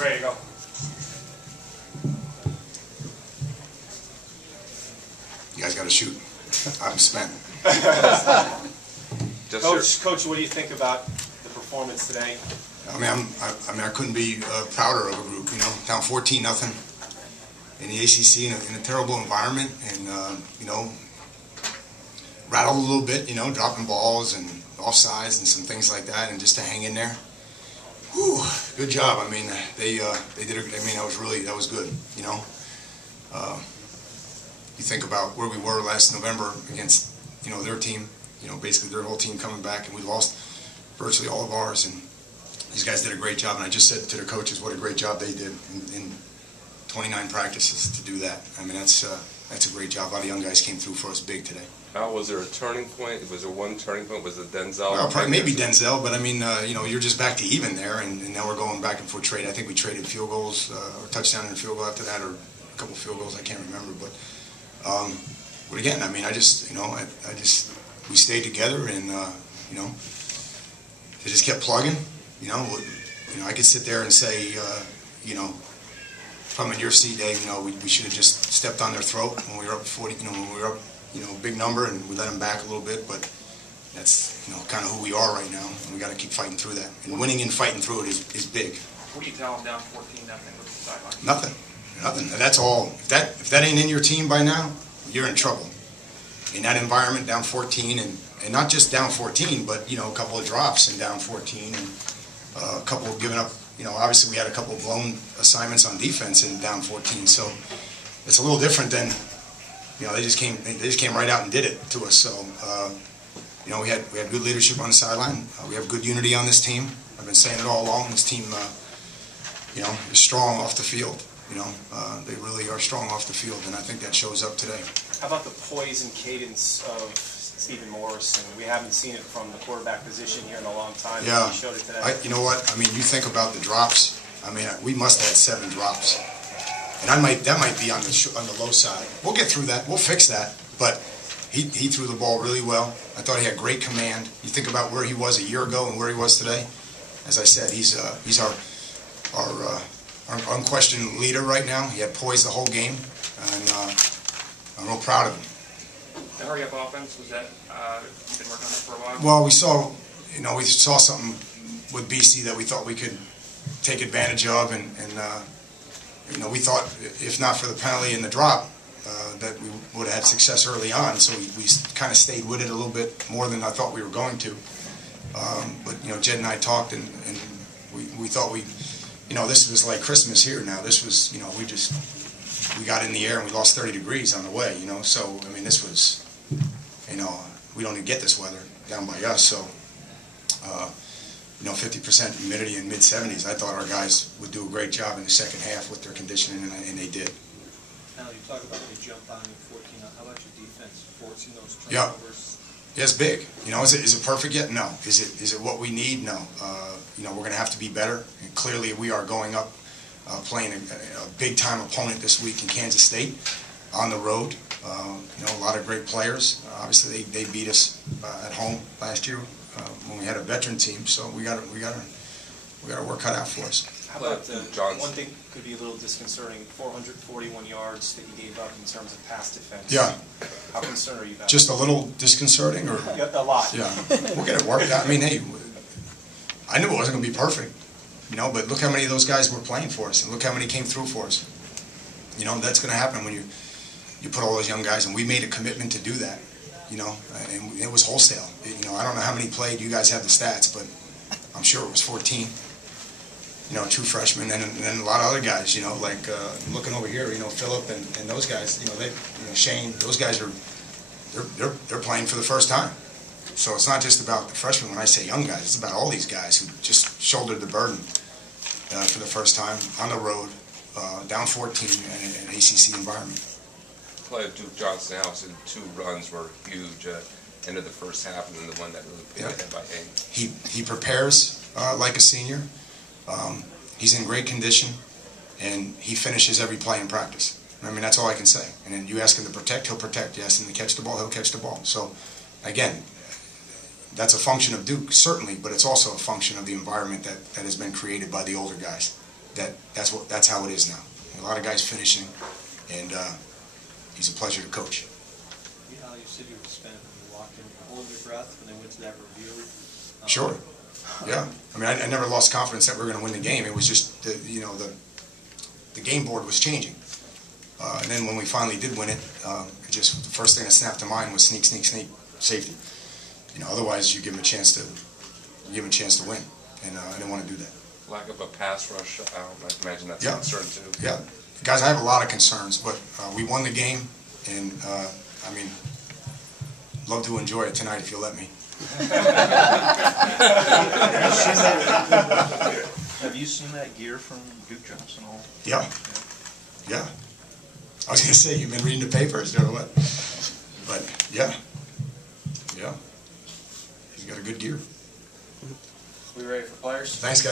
ready to go. You guys got to shoot. I'm spent. Coach, what do you think about the performance today? I mean, I couldn't be prouder of a group. You know, down 14-0 in the ACC in a terrible environment, and you know, rattled a little bit. You know, dropping balls and offsides and some things like that, and just to hang in there. Whew, good job. I mean, they did. I mean, that was good. You know, you think about where we were last November against, you know, their team. You know, basically their whole team coming back, and we lost virtually all of ours. And these guys did a great job. And I just said to the coaches what a great job they did in 29 practices to do that. I mean, that's a great job. A lot of young guys came through for us big today. Was there a turning point? Was there one turning point? Was it Denzel? Well, probably maybe Denzel, but I mean, you know, you're just back to even there, and now we're going back and forth trade. I think we traded field goals, or touchdown and a field goal after that, or a couple field goals. I can't remember, but again, I mean, we stayed together, and you know, they just kept plugging. You know, I could sit there and say, you know, from in your seat, Dave, you know, we should have just stepped on their throat when we were up 40. You know, when we were up, you know, big number, and we let them back a little bit, but that's, you know, kind of who we are right now, and we got to keep fighting through that. And winning and fighting through it is big. What do you tell them down 14-0 with the sideline? Nothing. That's all. If that ain't in your team by now, you're in trouble. In that environment, down 14, and not just down 14, but, you know, a couple of drops and down 14, and a couple of giving up. You know, obviously we had a couple of blown assignments on defense and down 14, so it's a little different than, you know, they just came right out and did it to us. So, you know, we had good leadership on the sideline. We have good unity on this team. I've been saying it all along. This team, you know, is strong off the field. You know, they really are strong off the field, and I think that shows up today. How about the poise and cadence of Stephen Morris? And we haven't seen it from the quarterback position here in a long time. Yeah, he showed it today. You know what? I mean, you think about the drops. I mean, we must have had 7 drops. And that might be on the low side. We'll get through that. We'll fix that. But he threw the ball really well. I thought he had great command. You think about where he was a year ago and where he was today. As I said, he's our unquestioned leader right now. He had poise the whole game, and I'm real proud of him. The hurry-up offense, was that you've been working on it for a while? Well, we saw something with BC that we thought we could take advantage of, and you know, we thought, if not for the penalty and the drop, that we would have had success early on. So we kind of stayed with it a little bit more than I thought we were going to. But, you know, Jed and I talked, and we thought you know, this was like Christmas here now. This was, you know, we got in the air and we lost 30 degrees on the way, you know. So, I mean, this was, you know, we don't even get this weather down by us. So, you know, 50% humidity and mid-70s. I thought our guys would do a great job in the second half with their conditioning, and they did. Now, you talk about the jump on in 14. How about your defense forcing those turnovers? Yeah, it's big. You know, is it perfect yet? No. Is it what we need? No. You know, we're going to have to be better. And clearly, we are going up, playing a big-time opponent this week in Kansas State on the road. You know, a lot of great players. Obviously, they beat us at home last year when we had a veteran team. So we got to work cut out for us. How about one thing could be a little disconcerting, 441 yards that you gave up in terms of pass defense. Yeah. How concerned are you about Just a little disconcerting, or? A lot. Yeah. We'll get it worked out. I mean, hey, I knew it wasn't going to be perfect, you know, but look how many of those guys were playing for us, and look how many came through for us. You know, that's going to happen when you put all those young guys, and we made a commitment to do that, you know, and it was wholesale. You know, I don't know how many played. You guys have the stats, but I'm sure it was 14. You know, true freshmen, and then a lot of other guys, you know, like looking over here, you know, Phillip and those guys, you know, Shane, those guys they're playing for the first time. So it's not just about the freshmen. When I say young guys, it's about all these guys who just shouldered the burden for the first time on the road, down 14 in an ACC environment. Play of Duke Johnson House and 2 runs were huge. End of the first half, and then the one that really put ahead by 8. He prepares like a senior. He's in great condition, and he finishes every play in practice. I mean, that's all I can say. And then you ask him to protect, he'll protect. You ask him to catch the ball, he'll catch the ball. So, again, that's a function of Duke, certainly, but it's also a function of the environment that has been created by the older guys. that's how it is now. A lot of guys finishing, and he's a pleasure to coach. You know how you said you were spent when you walked in, holding your breath when they went to that review? Sure. Yeah. I mean, I never lost confidence that we were going to win the game. It was just, the game board was changing. And then when we finally did win it, just the first thing that snapped to mind was sneak, sneak, sneak, safety. Otherwise you give them a chance to win, and I didn't want to do that. Lack of a pass rush, I imagine that's Yeah. a concern too. Yeah, guys, I have a lot of concerns, but we won the game, and I mean, love to enjoy it tonight if you'll let me. Have you seen that gear from Duke Johnson all? Yeah, yeah. I was going to say, you've been reading the papers or what? But yeah, he's got a good gear. We ready for players? Thanks, guys.